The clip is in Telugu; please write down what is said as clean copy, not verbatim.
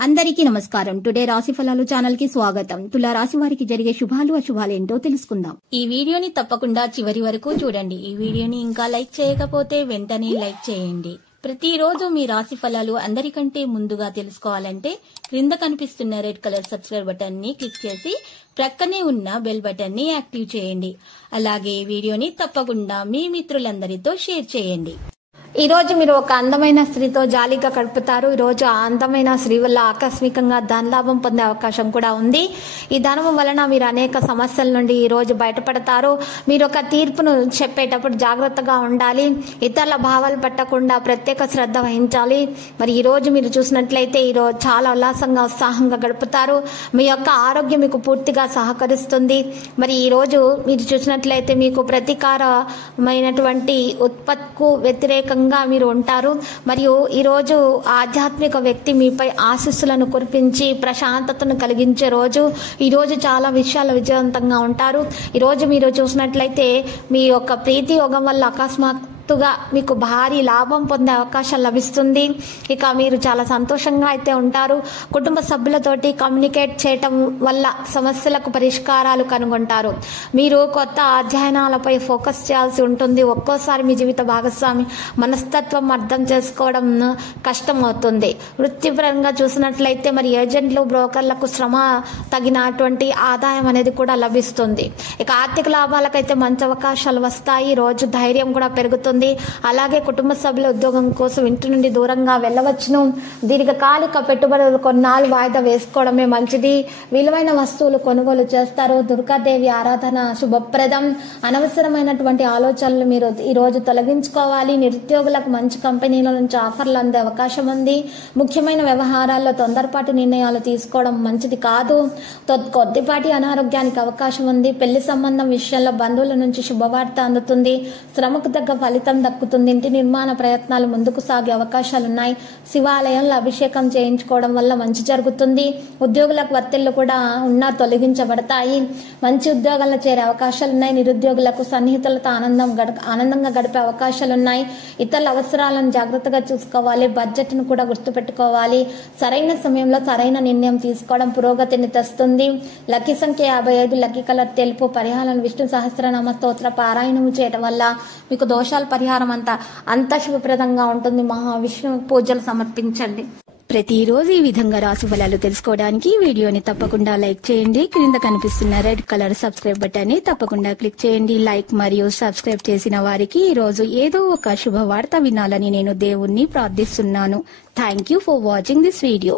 అందరికీ నమస్కారం. టుడే రాశి ఫలాలు ఛానల్ కి స్వాగతం. తులా రాశి వారికి జరిగే శుభాలు అశుభాలు ఏంటో తెలుసుకుందాం. ఈ వీడియోని తప్పకుండా చివరి వరకు చూడండి. ఈ వీడియోని ఇంకా లైక్ చేయకపోతే వెంటనే లైక్ చేయండి. ప్రతిరోజు మీ రాశి ఫలాలు అందరికంటే ముందుగా తెలుసుకోవాలంటే క్రింద కనిపిస్తున్న రెడ్ కలర్ సబ్స్క్రైబ్ బటన్ ని క్లిక్ చేసి ప్రక్కనే ఉన్న బెల్ బటన్ ని యాక్టివ్ చేయండి. అలాగే వీడియోని తప్పకుండా మీ మిత్రులందరితో షేర్ చేయండి. ఈ రోజు మీరు ఒక అందమైన స్త్రీతో జాలీగా గడుపుతారు. ఈ రోజు ఆ అందమైన స్త్రీ వల్ల ఆకస్మికంగా ధనలాభం పొందే అవకాశం కూడా ఉంది. ఈ ధనం వలన మీరు అనేక సమస్యల నుండి ఈ రోజు బయటపడతారు. మీరు ఒక తీర్పును చెప్పేటప్పుడు జాగ్రత్తగా ఉండాలి. ఇతరుల భావాలు పట్టకుండా ప్రత్యేక శ్రద్ధ వహించాలి. మరి ఈ రోజు మీరు చూసినట్లయితే ఈ రోజు చాలా ఉల్లాసంగా ఉత్సాహంగా గడుపుతారు. మీ యొక్క ఆరోగ్యం మీకు పూర్తిగా సహకరిస్తుంది. మరి ఈ రోజు మీరు చూసినట్లయితే మీకు ప్రతీకారమైనటువంటి ఉత్పత్తికు వ్యతిరేకంగా మీరు ఉంటారు. మరియు ఈరోజు ఆధ్యాత్మిక వ్యక్తి మీపై ఆశీస్సులను కురిపించి ప్రశాంతతను కలిగించే రోజు. ఈరోజు చాలా విషయాలు విజయవంతంగా ఉంటారు. ఈరోజు మీరు చూసినట్లయితే మీ యొక్క ప్రీతి యోగం వల్ల అకస్మాత్తుగా మీకు భారీ లాభం పొందే అవకాశం లభిస్తుంది. ఇక మీరు చాలా సంతోషంగా అయితే ఉంటారు. కుటుంబ సభ్యులతోటి కమ్యూనికేట్ చేయటం వల్ల సమస్యలకు పరిష్కారాలు కనుగొంటారు. మీరు కొత్త అధ్యయనాలపై ఫోకస్ చేయాల్సి ఉంటుంది. ఒక్కోసారి మీ జీవిత భాగస్వామి మనస్తత్వం అర్థం చేసుకోవడం కష్టం అవుతుంది. వృత్తిపరంగా చూసినట్లయితే మరి ఏజెంట్లు బ్రోకర్లకు శ్రమ తగినటువంటి ఆదాయం అనేది కూడా లభిస్తుంది. ఇక ఆర్థిక లాభాలకైతే మంచి అవకాశాలు వస్తాయి. రోజు ధైర్యం కూడా పెరుగుతుంది. అలాగే కుటుంబ సభ్యుల ఉద్యోగం కోసం ఇంటి నుండి దూరంగా వెళ్ళవచ్చును. దీర్ఘకాలిక పెట్టుబడులు కొన్నాళ్ళు వాయిదా వేసుకోవడమే మంచిది. విలువైన వస్తువులు కొనుగోలు చేస్తారు. దుర్గాదేవి ఆరాధన శుభప్రదం. అనవసరమైనటువంటి ఆలోచనలు మీరు ఈ రోజు తొలగించుకోవాలి. నిరుద్యోగులకు మంచి కంపెనీల నుంచి ఆఫర్లు అందే అవకాశం ఉంది. ముఖ్యమైన వ్యవహారాల్లో తొందరపాటు నిర్ణయాలు తీసుకోవడం మంచిది కాదు. కొద్దిపాటి అనారోగ్యానికి అవకాశం ఉంది. పెళ్లి సంబంధం విషయంలో బంధువుల నుంచి శుభవార్త అందుతుంది. శ్రమకు తగ్గ ఫలితం దక్కుతుంది. ఇంటి నిర్మాణ ప్రయత్నాలు ముందుకు సాగే అవకాశాలున్నాయి. శివాలయంలో అభిషేకం చేయించుకోవడం వల్ల మంచి జరుగుతుంది. ఉద్యోగులకు ఒత్తిళ్లు కూడా ఉన్నా తొలగించబడతాయి. మంచి ఉద్యోగాల్లో చేరే అవకాశాలున్నాయి. నిరుద్యోగులకు సన్నిహితులతో ఆనందంగా గడిపే అవకాశాలున్నాయి. ఇతరుల అవసరాలను జాగ్రత్తగా చూసుకోవాలి. బడ్జెట్ను కూడా గుర్తుపెట్టుకోవాలి. సరైన సమయంలో సరైన నిర్ణయం తీసుకోవడం పురోగతిని తెస్తుంది. లక్కీ సంఖ్య 55. లక్కీ కలర్ తెలుపు. పరిహారాలను విష్ణు సహస్రనామ స్తోత్ర పారాయణము చేయడం వల్ల మీకు దోషాల పరిహారం అంత శుభప్రదంగా ఉంటుంది. మహావిష్ణు పూజలు సమర్పించండి. ప్రతిరోజు ఈ విధంగా రాశి ఫలాలు తెలుసుకోవడానికి వీడియోని తప్పకుండా లైక్ చేయండి. క్రింద కనిపిస్తున్న రెడ్ కలర్ సబ్స్క్రైబ్ బటన్ ని తప్పకుండా క్లిక్ చేయండి. లైక్ మరియు సబ్స్క్రైబ్ చేసిన వారికి ఈ రోజు ఏదో ఒక శుభవార్త వినాలని నేను దేవుణ్ణి ప్రార్థిస్తున్నాను. Thank you for watching this video.